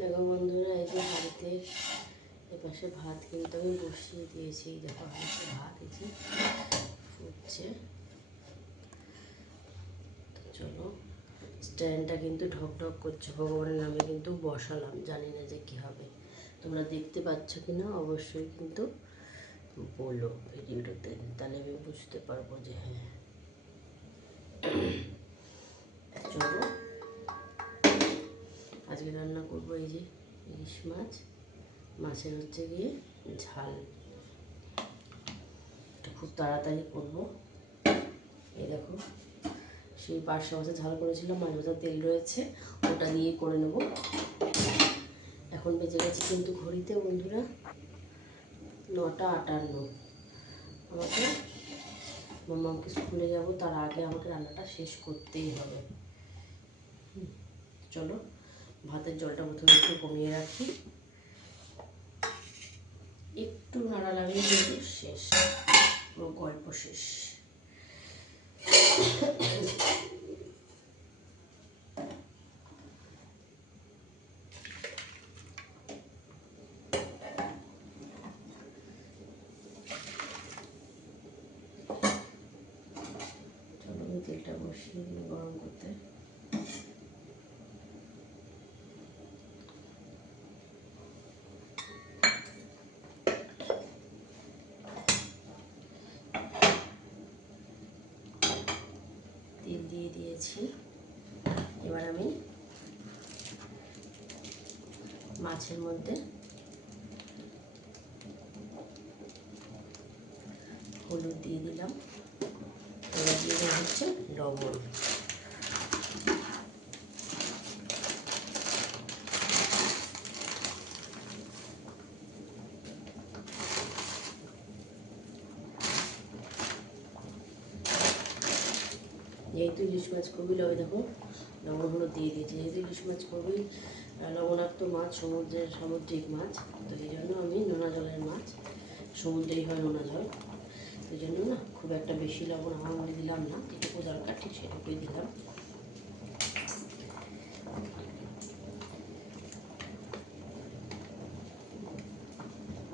দেখো বন্ধুরা, এই যে হাঁড়িতে এপাশে ভাত কিন্তু আমি বসিয়ে দিয়েছি। দেখো হাঁড়িতে ভাত এসে ফুটছে। তো চলো, স্ট্যান্ডটা কিন্তু ঢকঢক করছে। ভগবানের নামে কিন্তু বসালাম, জানি না যে কী হবে। তোমরা দেখতে পাচ্ছ কি না অবশ্যই কিন্তু বলো ভিডিওটাতে, তাহলে আমি বুঝতে পারবো যে হ্যাঁ। চলো, আজকে রান্না করবো এই যে ইলিশ মাছ। মাছের হচ্ছে গিয়ে ঝাল, খুব তাড়াতাড়ি করবো। এই দেখো, সেই পার্শে মাছের ঝাল করেছিলাম, মাছ ভাজার তেল রয়েছে, ওটা দিয়ে করে নেব। এখন বেজে গেছে কিন্তু ঘড়িতে বন্ধুরা 9:58। আমাকে মাম্মাকে স্কুলে যাব, তার আগে আমাকে রান্নাটা শেষ করতেই হবে। চলো, ভাতের জলটা প্রথমে একটু কমিয়ে রাখি, একটু নাড়া লাগলে কিন্তু শেষ, পুরো গল্প শেষ। চলো, আমি তেলটা বসিয়ে দিই গরম করতে। তেল দিয়ে দিয়েছি। এবার আমি মাছের মধ্যে হলুদ দিয়ে দিলাম, এবার দিয়ে দেওয়া হচ্ছে লবণ। যেহেতু ইলিশ মাছ খুবই দেখো লবণ হলুদ দিয়ে দিয়েছি। যেহেতু ইলিশ মাছ খুবই লবণাক্ত মাছ, সামুদ্রিক মাছ, তো এই জন্য আমি নোনা জলের মাছ, সমুদ্রেই হয় নোনা জল, এই জন্য না খুব একটা বেশি লবণ আমার দিলাম না, যেটুকু দরকার ঠিক সেটুকুই দিলাম।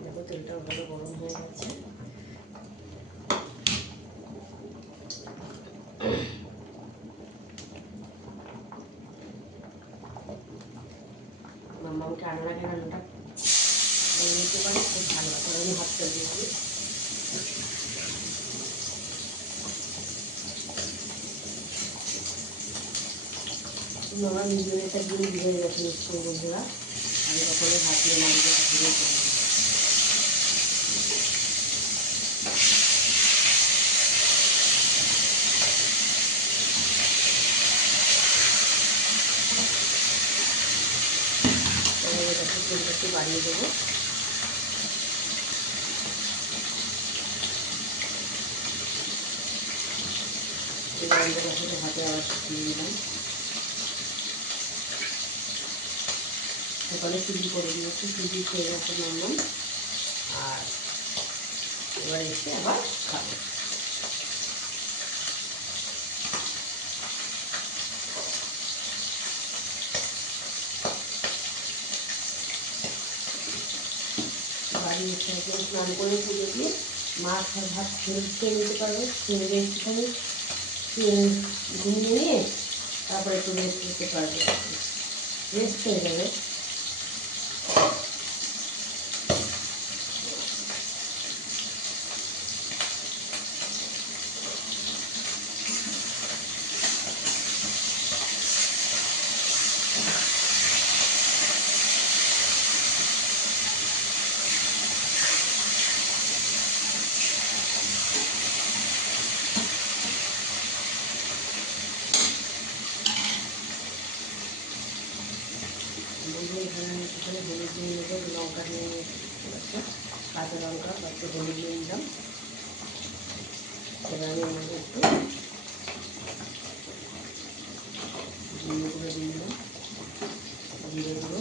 দেখো তেলটাও ভালো গরম হয়ে গেছে। মাম্মাকে রান্নার আগে রান্নাটা করে নিতে পারে, খুব ভালো হয়। তাহলে আমি হাতটা দিয়ে দিই। আমার মিডিয়ামটা দিয়ে দিয়ে গেছে নিশ্চয়ই বন্ধুরা, আমি কখনো হাত দিয়ে মাছটা শুরু করি। তেলটা একটু বাড়িয়ে দেবো। এবার আমরা হাতে আবার দিয়ে দিলাম। সকালে চুলি করে দিয়েছি, চুলি খেয়ে গেছে মাম্মাম, আর এবার এসে আবার খাবো। বাড়ি এসে একদম স্নান করে পুজো দিয়ে মাছ আর ভাত খেয়ে নিতে পারবে। খেয়ে একটুখানি ঘুমিয়ে নিয়ে তারপরে একটু রেস্ট করতে পারবে, রেস্ট হয়ে যাবে। এখানে হলুদ দিয়ে নেবো, লঙ্কা নিয়ে নিয়েছি, কাঁচা লঙ্কা বা একটু হলুদ নিয়ে নিলাম। এবার আমি মধ্যে একটু জিরে গুঁড়ো দিয়ে দিলাম, জিরে গুঁড়ো,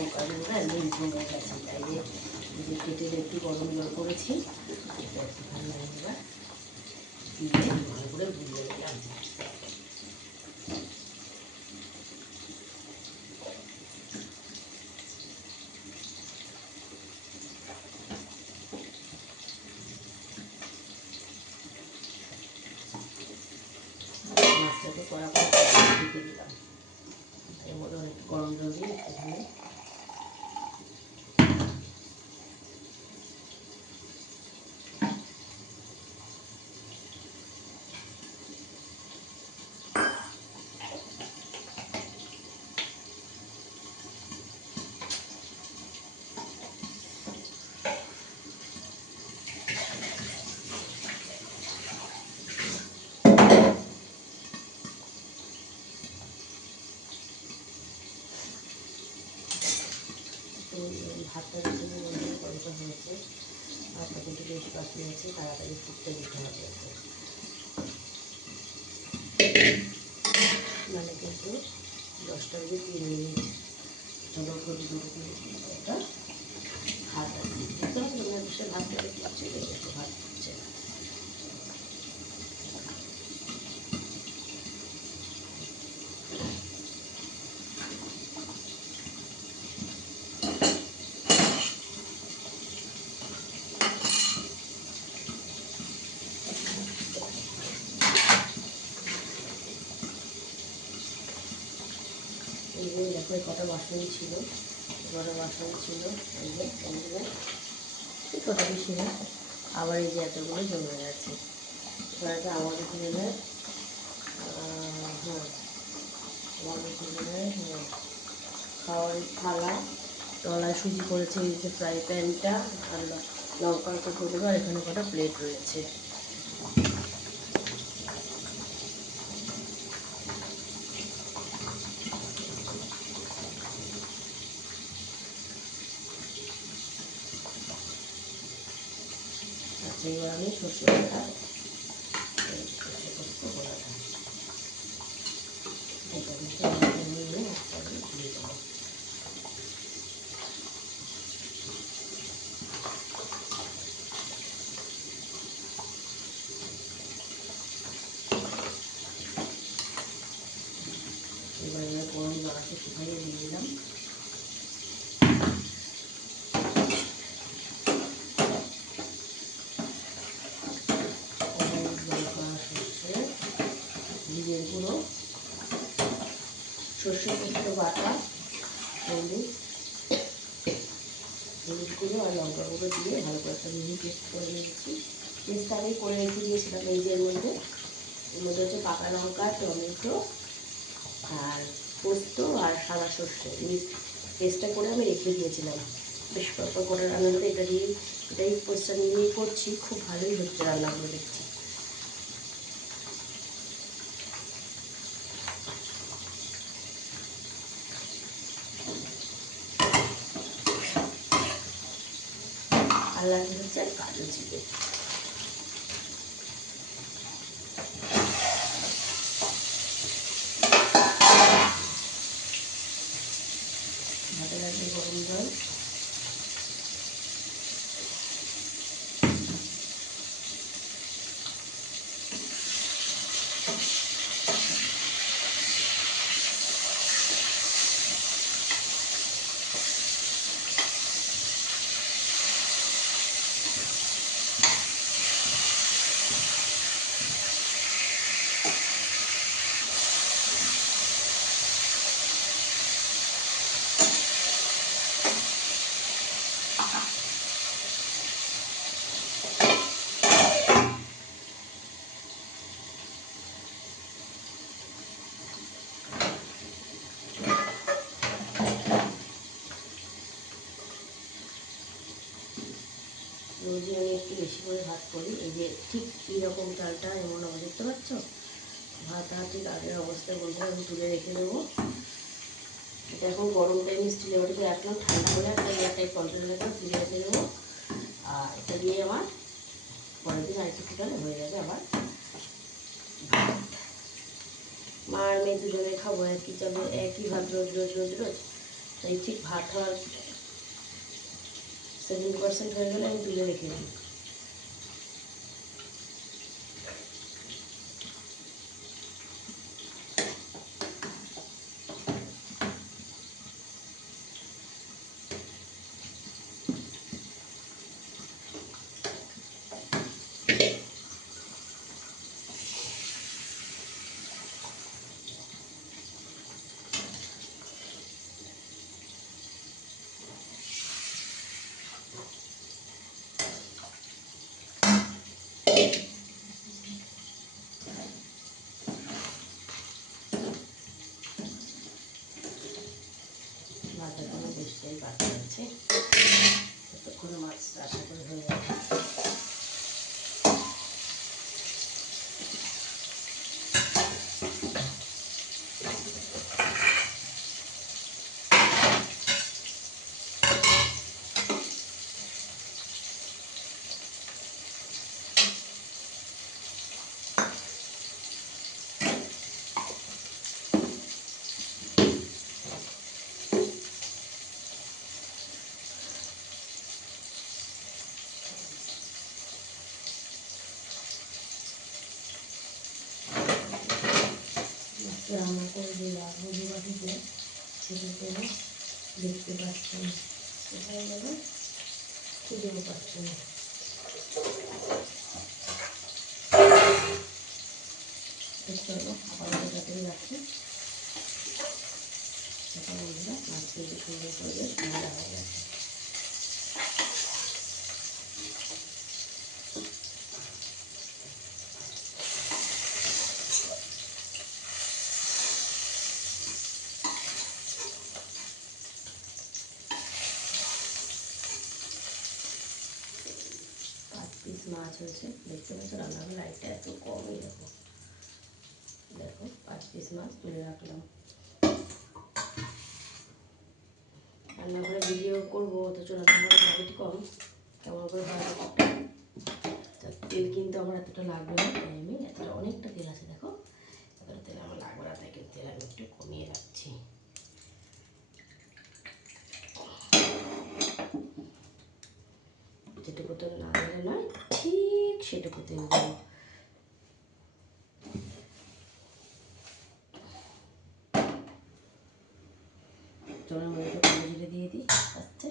লঙ্কা গুঁড়ো এমনি ভেঙে গেছে, তাই যে কেটে একটু গরম জল করেছি, এটা একটুখানি এবার দিয়ে ভালো করে গুলিয়ে নিলাম। মাছটাকে কড়া করে ঢেকে দিলাম, এর মধ্যে অনেকটা গরম জল দিয়ে একটুখানি ভাতটা দেখে মনে কতটা হয়েছে। ভাতটা কিন্তু বেশ বাকি আছে, তাড়াতাড়ি ফুটতে দিতে হবে একটু, মানে কিন্তু 10টা বেজে 3 মিনিট যতক্ষণ একটা ভাত আছে, বুঝতে পারছো না সে ভাতটা ফুটছে, একটু ভাত ফুটছে। এই যে দেখো কটা বাসন ছিল, কটা বাসন ছিল, এই যে এইগুলো কটা বেশি না, আবার এই যে এতগুলো জমে গেছে। এবার আমাদের দুজনের হ্যাঁ আমাদের দুজনের খাওয়ার থালা, তলায় সুজি করেছে এই যে ফ্রাই প্যানটা, আর লঙ্কার টুকরোগুলো, আর এখানে কটা প্লেট রয়েছে। আচ্ছা এবার আমি সর্ষে পোস্ত কলাটা এটা কিন্তু নিয়ে একসাথে দিয়ে দেবো। এবার গরম জলটা শুকাইয়ে দিয়ে দিলাম। লঙ্কা, সর্ষে, জিরের গুঁড়ো, সর্ষে পোস্ত বাটা, হলুদ গুঁড়ো আর লঙ্কা গুঁড়ো দিয়ে ভালো করে একটা মিহি পেস্ট করে নিয়েছি। পেস্ট আগেই করে রেখে দিয়েছিলাম এই যে এর মধ্যে হচ্ছে পাকা লঙ্কা, টমেটো আর পোস্ত আর সাদা সর্ষে পেস্টটা করে আমি রেখে দিয়েছিলাম। বেশ করে রান্নাটা এটাই পেস্টটা নিয়ে করছি, খুব ভালোই হচ্ছে রান্নাগুলো দেখছি। আর লাগে হচ্ছে কাজু জিরে। ভালো লাগবে গরম জল, রোজই আমি একটু বেশি করে ভাত করি। এই যে ঠিক এইরকম চালটা এমন অবস্থা দেখতে পাচ্ছ, ভাত ঠিক আগের অবস্থায় বলবো আমি তুলে রেখে দেবো। এটা এখন গরম টাইমে স্টিলের বাটিতে রাখলাম, ঠান্ডা করে একটা এয়ারটাইট কন্টেনারে রাখলাম, ফ্রিজে রেখে দেবো। আর এটা দিয়ে আমার পরের দিন আরেকটু ফুটালে হয়ে যাবে আবার ভাত। মা আর মেয়ে দুজনে খাবো, একই চালে একই ভাত রোজ রোজ রোজ রোজ এই ঠিক ভাত হওয়ার 70% হয়ে গেলে আমি তুলে রেখে দিই। মাছ এখনো বেশটাই বাকি আছে, ততক্ষণে মাছটা আশা করে হয়ে যাবে। রান্না করে দিয়ে রাখবো বাটিতে, সেটা করে দেখতে পাচ্ছেন কোথায় যাবে, খুঁজেও পাচ্ছেন। চলো আবার যাতেই রাখি, সেটা বন্ধুরা মাছ কিন্তু সুন্দর করে বেশ ভালো হয়ে গেছে। পিস মাছ হয়েছে, দেখতে পাচ্ছ রান্নাঘর লাইটটা এত কমই, দেখো দেখো 5 পিস মাছ তুলে রাখলাম। রান্নাঘরে ভিডিও করবো অথচ রান্নাঘরে লাইট কম, কেমন করে বানাবো। তেল কিন্তু আমার এতটা লাগবে না, তাই আমি এতটা অনেকটা তেল আছে, দেখো এতটা তেল আমার লাগবে না, তাই কিন্তু তেল আমি একটু কমিয়ে রাখছি। যেটুকু তেল না দিলে নয়, ঠিক সেটুকু তেল দেবো। চলের মধ্যে কালো জিরে দিয়ে দিই আস্তে।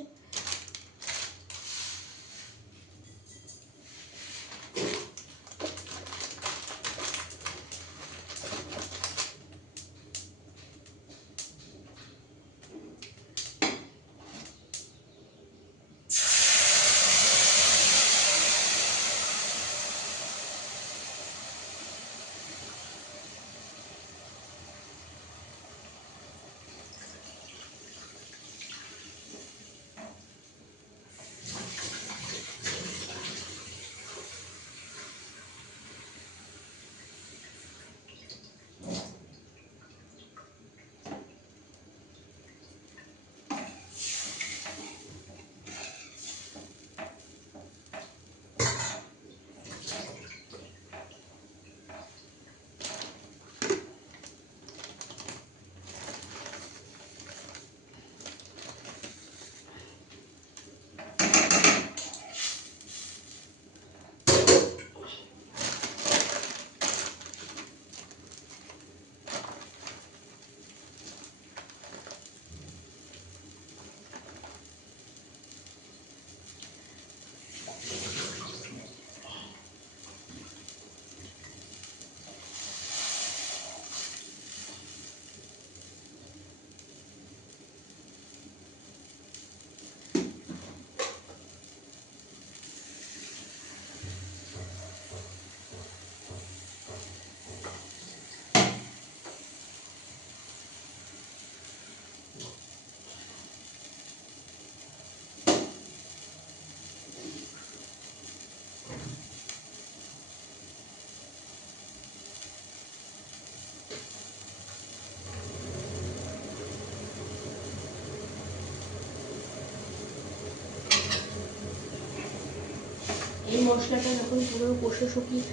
এই মশলাটা যখন পুরো কষে শুকিয়ে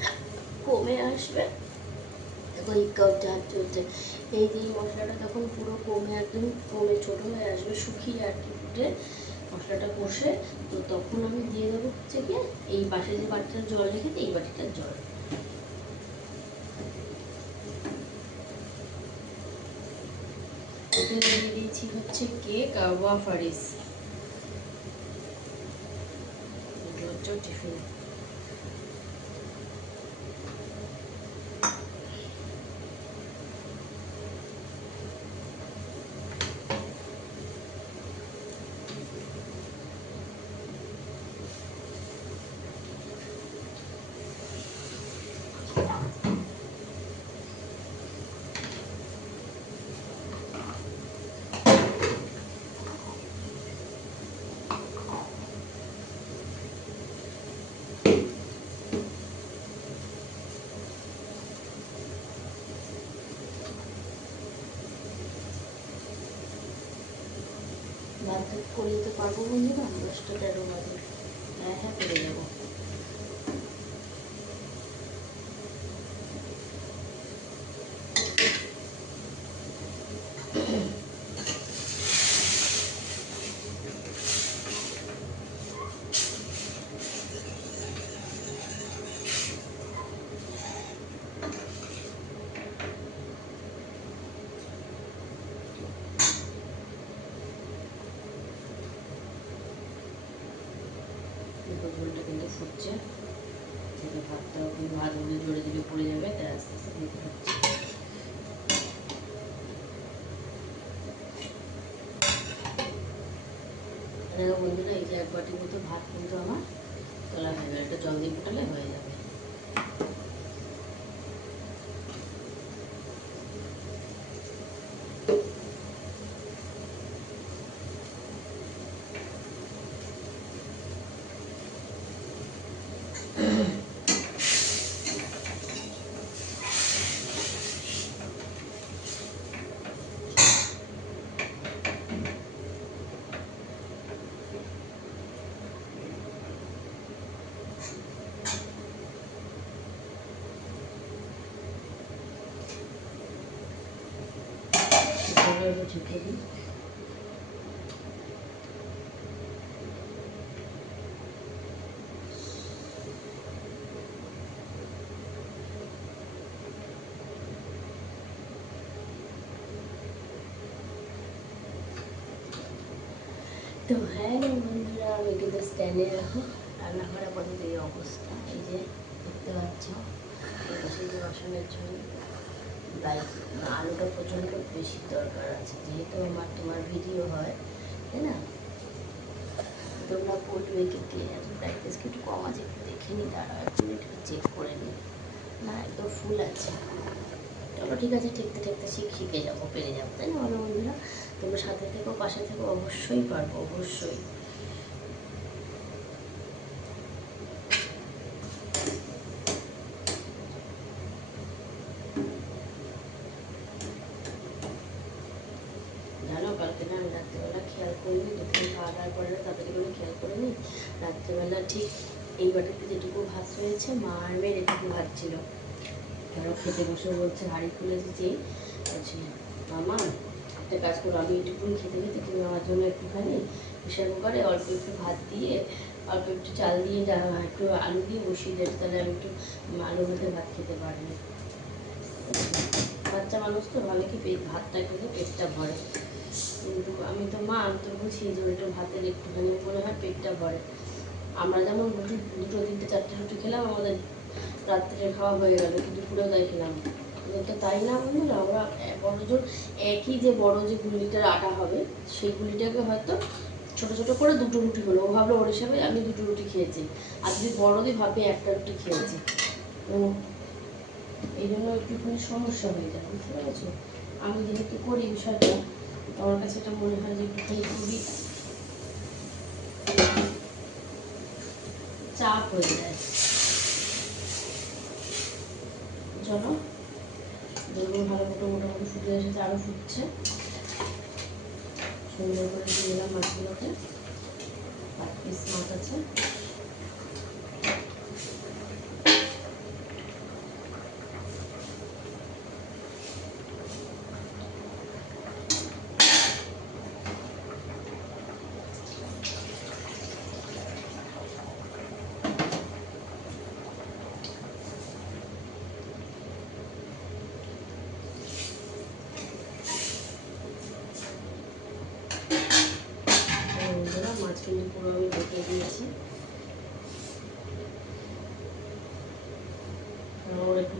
কমে আসবে, পরীক্ষাও ঝাঁজ চলছে। এই যে মশলাটা তখন পুরো কমে একদম কমে ছোটো হয়ে আসবে, শুকিয়ে আর কি ফুটে মশলাটা কষে, তো তখন আমি দিয়ে দেবো হচ্ছে গিয়ে এই পাশে যে বাটিটার জল রেখেছি এই বাটিটার জল। এটা দিয়ে দিয়েছি হচ্ছে কেক আর ওয়াফারিস টিফিন। ভাত করে দিতে পারবো বন্ধুরা, 10টা 13 বাজে। হ্যাঁ হ্যাঁ করে যাবো। ঝোলটা কিন্তু ফুটছে, সেটা ভাতটাও কিন্তু ভাত হলে জোরে দিলে পড়ে যাবে, তাই আস্তে আস্তে দিতে হচ্ছে। বন্ধুরা এই যে 1 বাটির মতো ভাত কিন্তু আমার তোলা হয়ে যাবে, একটা জল দিয়ে ফুটালে হয়ে যাবে। ঢেকে দিই। তো হ্যালো বন্ধুরা, আমি কিন্তু স্ট্যান্ডে রাখো রান্নাঘরে আপাতত এই অবস্থা। এই যে দেখতে পাচ্ছ সেই যে বাসনের জন্য আলুটা প্রচণ্ড বেশি দরকার আছে, যেহেতু তোমার ভিডিও হয় তাই না, তোমরা বলবে কে এত প্র্যাকটিস একটু কম আছে, একটু দেখে নি, দাঁড়াও 1 মিনিট চেক করে নি, না একদম ফুল আছে। চলো ঠিক আছে, ঠেকতে ঠেকতে শিখে যাবো, পেরে যাবো, তাই না বলো বন্ধুরা? তোমরা সাথে থেকো, পাশে থেকো, অবশ্যই পারবো, অবশ্যই। জানো কালকে না আমি রাত্রেবেলা খেয়াল করিনি, দুপুরে খাওয়া দাওয়ার পরে তাড়াতাড়ি করে খেয়াল করিনি, রাত্রেবেলা ঠিক এই বাটিতে যেটুকু ভাত হয়েছে মা আর মেয়ের এটুকু ভাত ছিল। ধরো খেতে বসে বলছে, হাঁড়ি খুলে এসেছি, বলছি মামা একটা কাজ করো, আমি এটুকুনি খেতে খেতে তুমি আমার জন্য একটুখানি প্রেশার কুকারে অল্প একটু ভাত দিয়ে অল্প একটু চাল দিয়ে একটু আলু দিয়ে বসিয়ে দেবে, তাহলে আমি একটু আলু ভাতে ভাত খেতে পারবো। বাচ্চা মানুষ তো ভাবে কি ভাতটা খেলে পেটটা ভরে, কিন্তু আমি তো মা, আমি তো বুঝি যে ওইটা ভাতের একটুখানি মনে হয় পেটটা ভরে। আমরা যেমন রুটি 2 3টে 4টে রুটি খেলাম, আমাদের রাত্রে খাওয়া হয়ে গেল, কিন্তু দুপুরেও তাই খেলাম। তো তাই না বন্ধুরা, আমরা বড় জোর একই যে বড় যে গুলিটার আটা হবে সেই গুলিটাকে হয়তো ছোটো ছোটো করে 2টো রুটি হলো, ও ভাবলো ওর হিসাবে আমি 2টো রুটি খেয়েছি, আর যদি বড়দি ভাবে 1টা রুটি খেয়েছি, এই জন্য একটুখানি সমস্যা হয়ে যায়, বুঝতে পেরেছো? আমি যেহেতু করি বিষয়টা, আমার কাছে এটা মনে হয় যে একটুখানি খুবই চাপ হয়ে যায়। চলো দেখুন ভালো মোটামুটি ফুটে এসেছে, আরও ফুটছে, সুন্দর করে দিয়ে দিলাম মাছগুলোকে। 5 পিস মাছ আছে,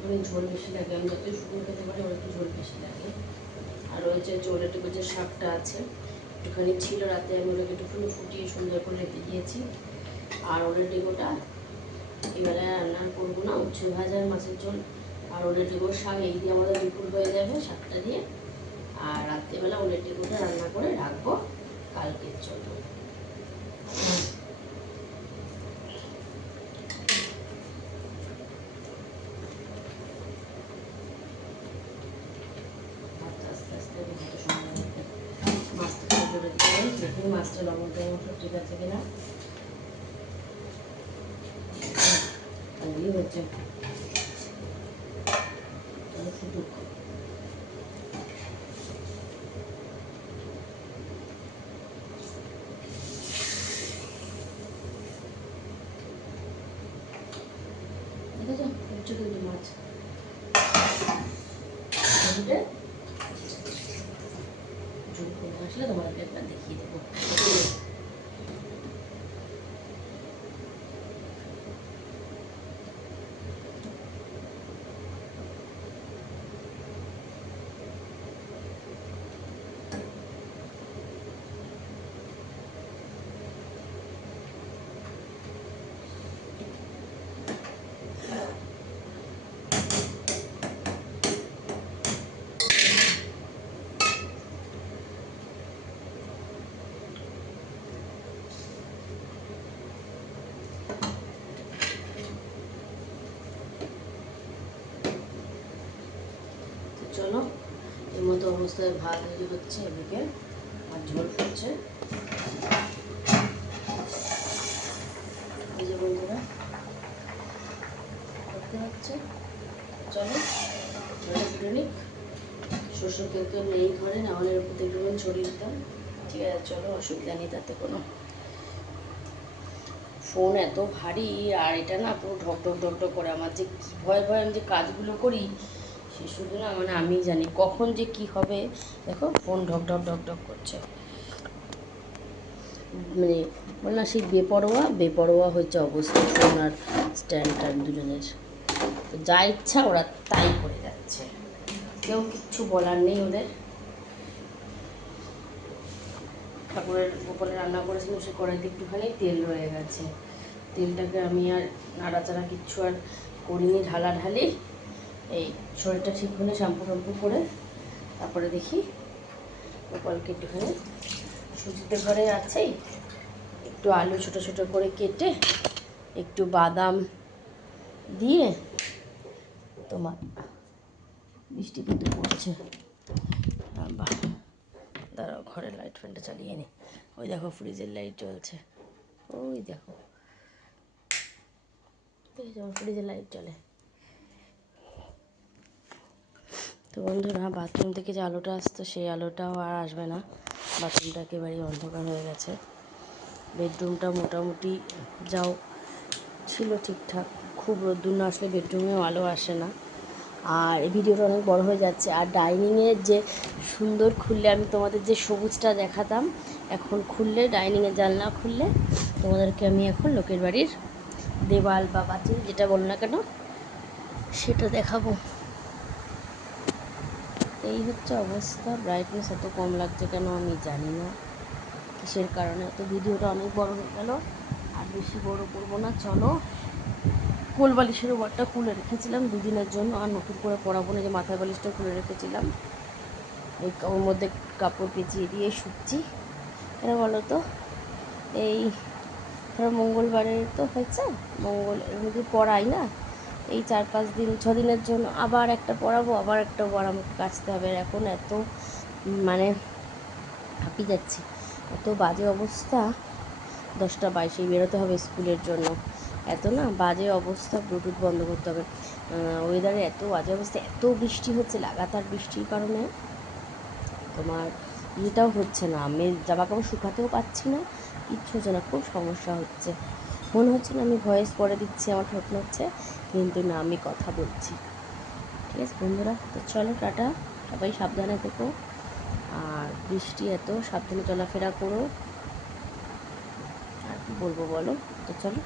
একটুখানি ঝোল বেশি লাগে, আমি যতই শুকনো খেতে পারি ওর একটু ঝোল বেশি লাগে। আর ওই যে জলেটুকু যে শাকটা আছে একটুখানি ছিল রাতে, আমি ওটাকে একটুখানি ফুটিয়ে সুন্দর করে রেখে দিয়েছি। আর ওলের ডিগোটা এবারে রান্না করবো না, উচ্ছে ভাজার মাছের ঝোল আর ওলের ডিগোর শাক এই দিয়ে আমাদের দুপুর হয়ে যাবে শাকটা দিয়ে। আর রাত্রিবেলা ওলের ডিগোটা রান্না করে রাখবো কালকের জন্য। দেখি মাছটা লবণ মশলা ঠিক আছে কিনা, হচ্ছে শুধু হচ্ছে কিন্তু মাছ ঝোল করে আসলে তোমাদেরকে একবার দেখিয়ে দেবো। চলো এর মতো অবস্থায় ভাত তৈরি হচ্ছে এদিকে, আর ঝোল ফুটছে। এই যে বন্ধুরা দেখতে পাচ্ছে, চলো ঝোলটা ফুটে নিক। শস্য কেউ কেউ নেই ঘরে, না হলে উপর থেকে ছড়িয়ে দিতাম। ঠিক আছে চলো, অসুবিধা নেই তাতে কোনো। ফোন এত ভারী, আর এটা না পুরো ঢক ঢক ঢক ঢক করে। আমার যে কী ভয় ভয় আমি যে কাজগুলো করি সে শুধু না মানে আমি জানি কখন যে কি হবে। দেখো ফোন ঢক ঢক ঢক ঢক করছে, মানে বল না সেই বেপরোয়া বেপরোয়া হচ্ছে অবস্থা ফোন আর স্ট্যান্ডটার দুজনের। তো যা ইচ্ছা ওরা তাই করে যাচ্ছে, কেউ কিচ্ছু বলার নেই ওদের। ঠাকুরের গোপালে রান্না করেছিলাম, সে কড়াইতে একটুখানি তেল রয়ে গেছে। তেলটাকে আমি আর নাড়াচাড়া কিচ্ছু আর করিনি, ঢালাঢালি। এই শরীরটা ঠিক হলে শ্যাম্পু ট্যাম্পু করে তারপরে দেখি গোপালকে একটুখানি সুজিতে ঘরে আছেই, একটু আলু ছোটো ছোটো করে কেটে একটু বাদাম দিয়ে, তোমার বৃষ্টি কিন্তু পড়ছে, বাহ দাঁড়াও ঘরের লাইট ফ্যানটা চালিয়ে নি। ওই দেখো ফ্রিজের লাইট জ্বলছে, ওই দেখো ফ্রিজের লাইট জ্বলে। তো বন্ধুরা বাথরুম থেকে যে আলোটা আসতো সেই আলোটাও আর আসবে না, বাথরুমটা একেবারেই অন্ধকার হয়ে গেছে। বেডরুমটা মোটামুটি যাও ছিল ঠিকঠাক, খুব রোদ্দুর না আসলে বেডরুমেও আলো আসে না। আর ভিডিওটা অনেক বড় হয়ে যাচ্ছে। আর ডাইনিংয়ের যে সুন্দর খুললে আমি তোমাদের যে সবুজটা দেখাতাম, এখন খুললে ডাইনিংয়ের জানলা খুললে তোমাদেরকে আমি এখন লোকের বাড়ির দেওয়াল বা পাঁচিল যেটা বলো না কেন সেটা দেখাবো। এই হচ্ছে অবস্থা। ব্রাইটনেস এত কম লাগছে কেন আমি জানি না কিসের কারণে। তো ভিডিওটা অনেক বড় হয়ে গেল, আর বেশি বড় করবো না। চলো, কোল বালিশের ওভারটা খুলে রেখেছিলাম দুদিনের জন্য, আর নতুন করে পরাবো না, যে মাথার বালিশটা খুলে রেখেছিলাম ওই ওর মধ্যে কাপড় পেঁচিয়ে দিয়ে শুচ্ছি। কেন বলো তো, এই ধরো মঙ্গলবারে তো হয়েছে, মঙ্গল যদি পড়াই না এই 4-5 দিন 6 দিনের জন্য, আবার একটা পড়াবো, আবার একটা বড় আমাকে কাচতে হবে। এখন এত মানে হাঁপিয়ে যাচ্ছি, এত বাজে অবস্থা। 10টা 22 বেরোতে হবে স্কুলের জন্য, এত না বাজে অবস্থা। ব্লুটুথ বন্ধ করতে হবে। ওয়েদারে এত বাজে অবস্থা, এত বৃষ্টি হচ্ছে লাগাতার, বৃষ্টির কারণে তোমার ইয়েটাও হচ্ছে না, আমি জামা কাপড় শুকাতেও পাচ্ছি না, কিচ্ছু হচ্ছে না, খুব সমস্যা হচ্ছে। মনে হচ্ছে না আমি ভয়েস পরে দিচ্ছি, আমার ঠোঁট হচ্ছে, কিন্তু না আমি কথা বলছি। ঠিক আছে বন্ধুরা, তো চলো টাটা, সবাই সাবধানে থেকো, আর বৃষ্টি এত সাবধানে চলাফেরা করো, আর কি বলবো বলো। তো চলো।